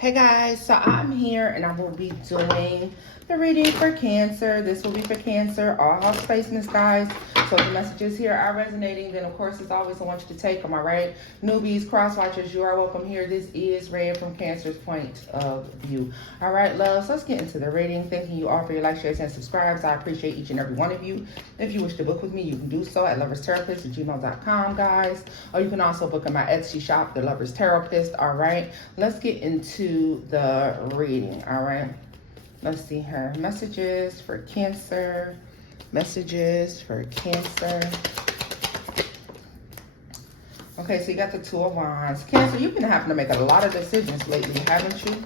Hey guys, so I'm here and I will be doing the reading for Cancer. This will be for Cancer, all house placements, guys. So if the messages here are resonating, then of course, as always, I want you to take them, all right? Newbies, cross watchers, you are welcome here. This is read from Cancer's point of view. All right, loves, let's get into the reading. Thanking you all for your likes, shares, and subscribes. I appreciate each and every one of you. If you wish to book with me, you can do so at loverstaropist@gmail.com, guys. Or you can also book in my Etsy shop, The Lover's Therapist, all right? Let's get into the reading, all right? Let's see here. Messages for Cancer. Messages for Cancer. Okay, so you got the Two of Wands. Cancer, you've been having to make a lot of decisions lately, haven't you?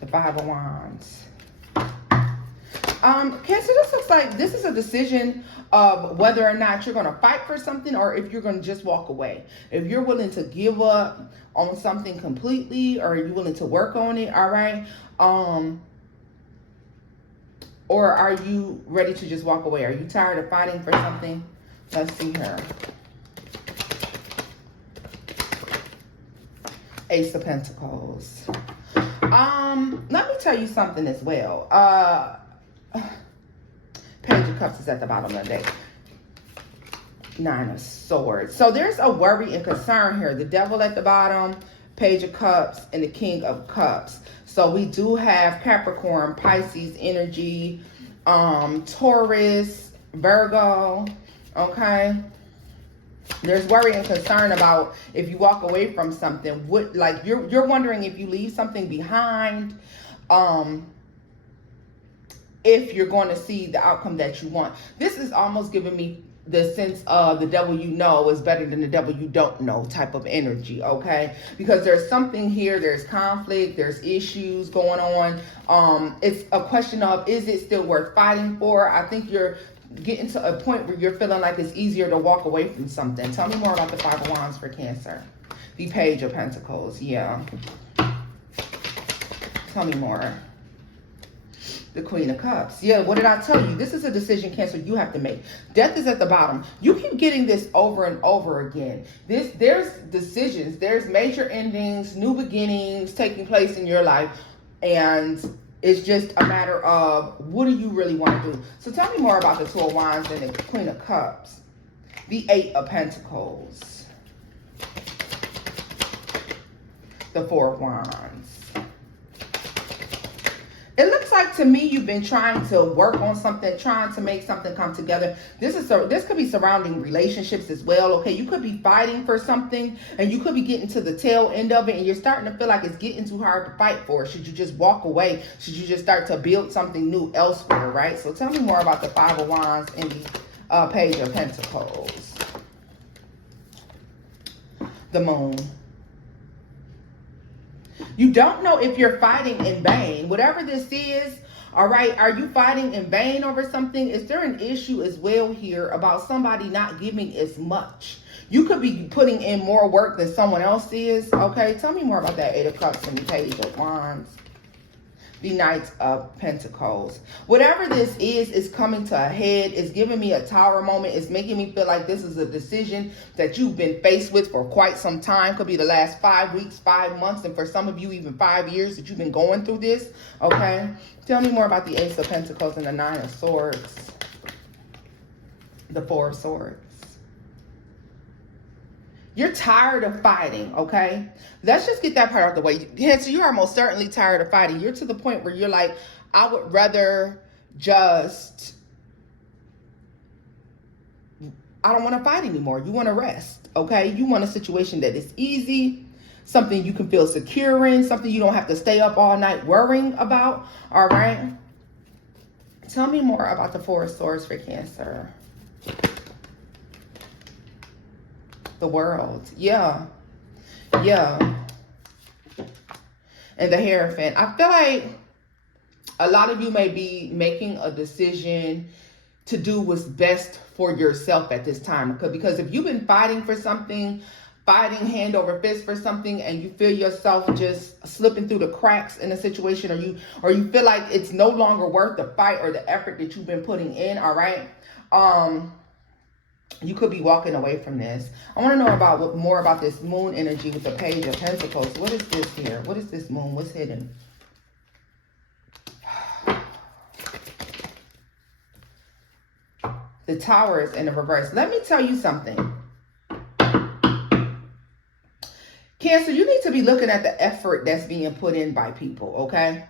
The Five of Wands. Cancer, this looks like this is a decision of whether or not you're going to fight for something or if you're going to just walk away. If you're willing to give up on something completely, or are you willing to work on it, all right? Or are you ready to just walk away? Are you tired of fighting for something? Let's see here. Ace of Pentacles. Let me tell you something as well. Page of Cups is at the bottom of the deck. Nine of Swords. So there's a worry and concern here. The Devil at the bottom, Page of Cups, and the King of Cups. So we do have Capricorn, Pisces energy, Taurus, Virgo, okay? There's worry and concern about if you walk away from something. What, like you're wondering if you leave something behind, if you're going to see the outcome that you want. This is almost giving me the sense of the devil you know is better than the devil you don't know type of energy, okay? Because there's something here, there's conflict, there's issues going on. It's a question of, is it still worth fighting for? I think you're getting to a point where you're feeling like it's easier to walk away from something. Tell me more about the Five of Wands for Cancer. The Page of Pentacles, yeah. Tell me more. The Queen of Cups. Yeah, what did I tell you? This is a decision, Cancer, you have to make. Death is at the bottom. You keep getting this over and over again. There's decisions, there's major endings, new beginnings taking place in your life. And it's just a matter of, what do you really want to do? So tell me more about the Two of Wands and the Queen of Cups. The Eight of Pentacles. The Four of Wands. It looks like to me you've been trying to work on something, trying to make something come together. This could be surrounding relationships as well, okay? You could be fighting for something and you could be getting to the tail end of it and you're starting to feel like it's getting too hard to fight for. Should you just walk away? Should you just start to build something new elsewhere, right? So tell me more about the Five of Wands and the Page of Pentacles. The Moon. You don't know if you're fighting in vain. Whatever this is, all right, are you fighting in vain over something? Is there an issue as well here about somebody not giving as much? You could be putting in more work than someone else is, okay? Tell me more about that Eight of Cups and the Page of Wands. The Knight of Pentacles. Whatever this is coming to a head. It's giving me a Tower moment. It's making me feel like this is a decision that you've been faced with for quite some time. Could be the last 5 weeks, 5 months, and for some of you, even 5 years that you've been going through this, okay? Tell me more about the Ace of Pentacles and the Nine of Swords. The Four of Swords. You're tired of fighting, okay? Let's just get that part out of the way. Cancer, you are most certainly tired of fighting. You're to the point where you're like, I would rather just, I don't want to fight anymore. You want to rest, okay? You want a situation that is easy, something you can feel secure in, something you don't have to stay up all night worrying about, all right? Tell me more about the Four of Swords for Cancer. The World. Yeah. And the Hierophant. I feel like a lot of you may be making a decision to do what's best for yourself at this time. Because if you've been fighting for something, fighting hand over fist for something, and you feel yourself just slipping through the cracks in a situation, or you feel like it's no longer worth the fight or the effort that you've been putting in, all right? You could be walking away from this. I want to know about more about this moon energy with the Page of Pentacles. What is this here? What is this moon? What's hidden? The Tower is in the reverse. Let me tell you something. Cancer, you need to be looking at the effort that's being put in by people, okay?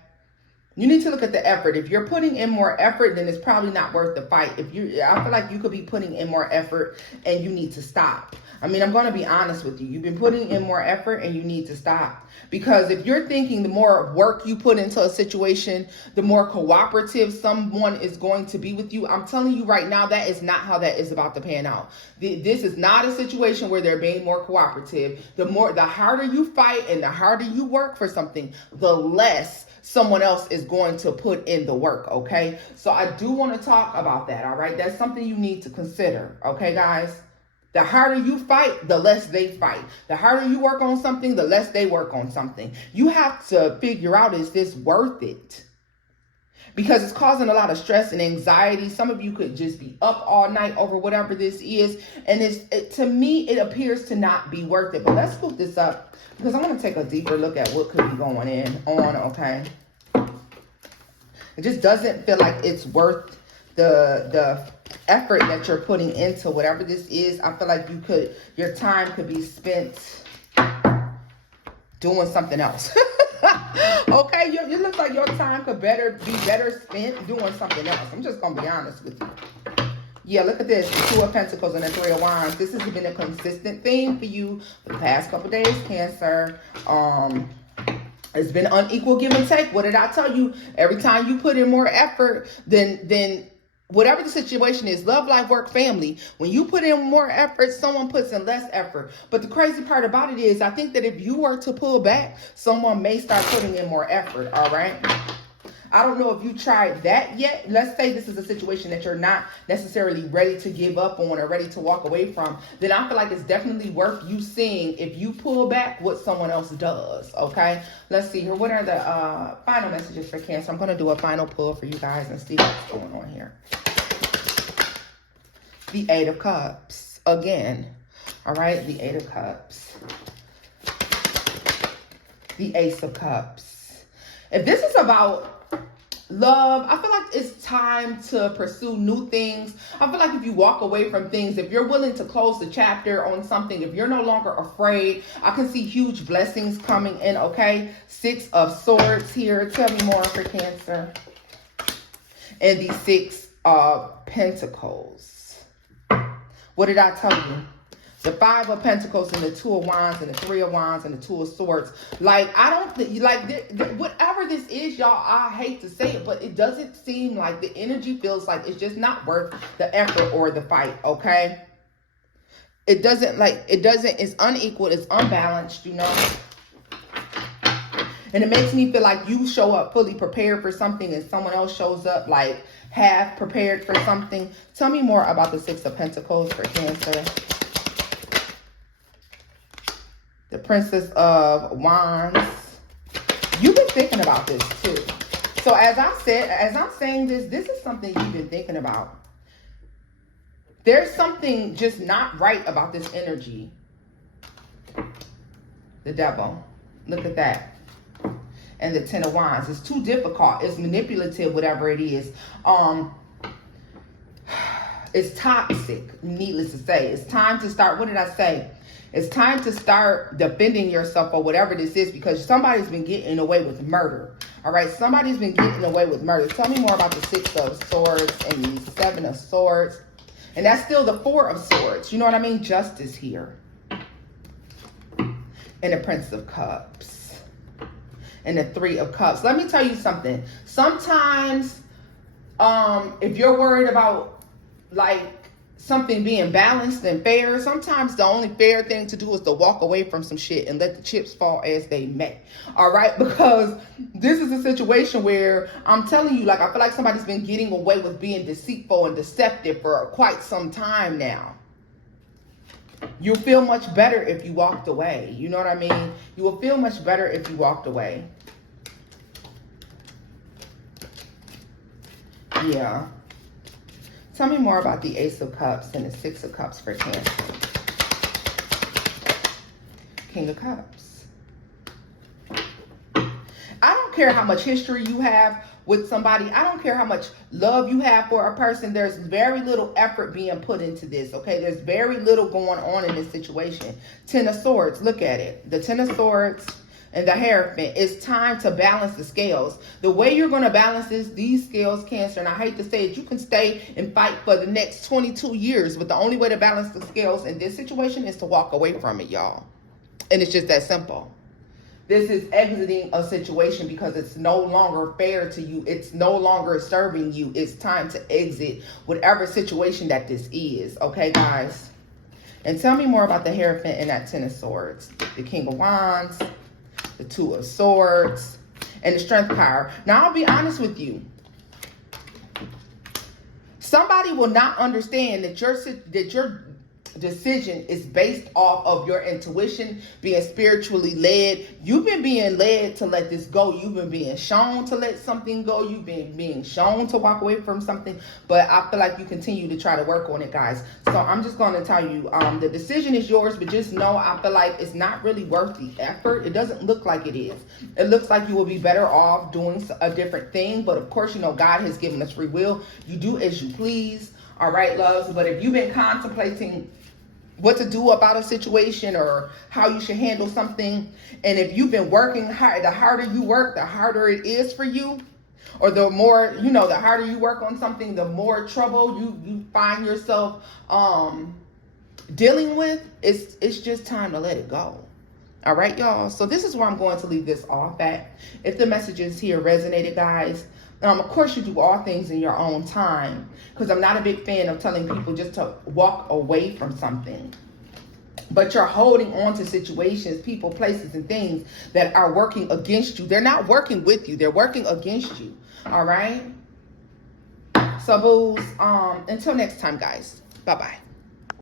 You need to look at the effort. If you're putting in more effort, then it's probably not worth the fight. I feel like you could be putting in more effort and you need to stop. I mean, I'm going to be honest with you. You've been putting in more effort and you need to stop. Because if you're thinking the more work you put into a situation, the more cooperative someone is going to be with you, I'm telling you right now, that is not how that is about to pan out. This is not a situation where they're being more cooperative. The harder you fight and the harder you work for something, the less someone else is going to put in the work, okay? So I do want to talk about that, all right? That's something you need to consider, okay, guys? The harder you fight, the less they fight. The harder you work on something, the less they work on something. You have to figure out, is this worth it? Because it's causing a lot of stress and anxiety. Some of you could just be up all night over whatever this is. And to me, it appears to not be worth it. But let's scoop this up because I want to take a deeper look at what could be going on, okay? It just doesn't feel like it's worth the effort that you're putting into whatever this is. I feel like your time could be spent doing something else. Okay, you look like your time could be better spent doing something else. I'm just gonna be honest with you. Yeah, look at this, the Two of Pentacles and the Three of Wands. This has been a consistent theme for you for the past couple days, Cancer. It's been unequal give and take. What did I tell you? Every time you put in more effort, then whatever the situation is, love, life, work, family, when you put in more effort, someone puts in less effort. But the crazy part about it is, I think that if you were to pull back, someone may start putting in more effort, all right? I don't know if you tried that yet. Let's say this is a situation that you're not necessarily ready to give up on or ready to walk away from. Then I feel like it's definitely worth you seeing if you pull back what someone else does, okay? Let's see here. What are the final messages for Cancer? I'm going to do a final pull for you guys and see what's going on here. The Eight of Cups. Again. All right? The Eight of Cups. The Ace of Cups. If this is about love, I feel like it's time to pursue new things. I feel like if you walk away from things, if you're willing to close the chapter on something, if you're no longer afraid, I can see huge blessings coming in, okay? Six of Swords here. Tell me more for Cancer. And the Six of Pentacles. What did I tell you? The Five of Pentacles and the Two of Wands and the Three of Wands and the Two of Swords. Like, I don't think, like, whatever this is, y'all, I hate to say it, but it doesn't seem like the energy feels like it's just not worth the effort or the fight, okay? It's unequal, it's unbalanced, you know? And it makes me feel like you show up fully prepared for something and someone else shows up like half prepared for something. Tell me more about the Six of Pentacles for Cancer. The Princess of Wands. You've been thinking about this too. So as I'm saying this is something you've been thinking about. There's something just not right about this energy. The Devil. Look at that. And the Ten of Wands. It's too difficult. It's manipulative, whatever it is. It's toxic, needless to say. It's time to start, what did I say? It's time to start defending yourself or whatever this is, because somebody's been getting away with murder. All right, somebody's been getting away with murder. Tell me more about the Six of Swords and the Seven of Swords. And that's still the Four of Swords. You know what I mean? Justice here. And the Prince of Cups. And the Three of Cups. Let me tell you something. Sometimes, if you're worried about, like, something being balanced and fair, sometimes the only fair thing to do is to walk away from some shit and let the chips fall as they may. All right? Because this is a situation where I'm telling you, like, I feel like somebody's been getting away with being deceitful and deceptive for quite some time now. You'll feel much better if you walked away. You know what I mean? You will feel much better if you walked away. Yeah. Tell me more about the Ace of Cups and the Six of Cups for Cancer. King of Cups. I don't care how much history you have with somebody. I don't care how much love you have for a person. There's very little effort being put into this, okay? There's very little going on in this situation. Ten of Swords, look at it. The Ten of Swords and the Hierophant. It's time to balance the scales. The way you're going to balance these scales, Cancer, and I hate to say it, you can stay and fight for the next 22 years, but the only way to balance the scales in this situation is to walk away from it, y'all. And it's just that simple. This is exiting a situation because it's no longer fair to you. It's no longer serving you. It's time to exit whatever situation that this is. Okay, guys? And tell me more about the Hierophant and that Ten of Swords. The King of Wands, the Two of Swords, and the Strength card. Now, I'll be honest with you. Somebody will not understand that your decision is based off of your intuition, being spiritually led. You've been being led to let this go. You've been being shown to let something go. You've been being shown to walk away from something. But I feel like you continue to try to work on it, guys. So I'm just going to tell you, the decision is yours, but just know I feel like it's not really worth the effort. It doesn't look like it is. It looks like you will be better off doing a different thing. But of course, you know, God has given us free will. You do as you please. All right, loves. But if you've been contemplating what to do about a situation or how you should handle something, and if you've been working hard, the harder you work, the harder it is for you, or the more, you know, the harder you work on something, the more trouble you find yourself dealing with, it's just time to let it go. All right, y'all. So this is where I'm going to leave this off at. If the messages here resonated, guys, of course, you do all things in your own time, because I'm not a big fan of telling people just to walk away from something. But you're holding on to situations, people, places, and things that are working against you. They're not working with you. They're working against you. All right? So, boos, until next time, guys. Bye-bye.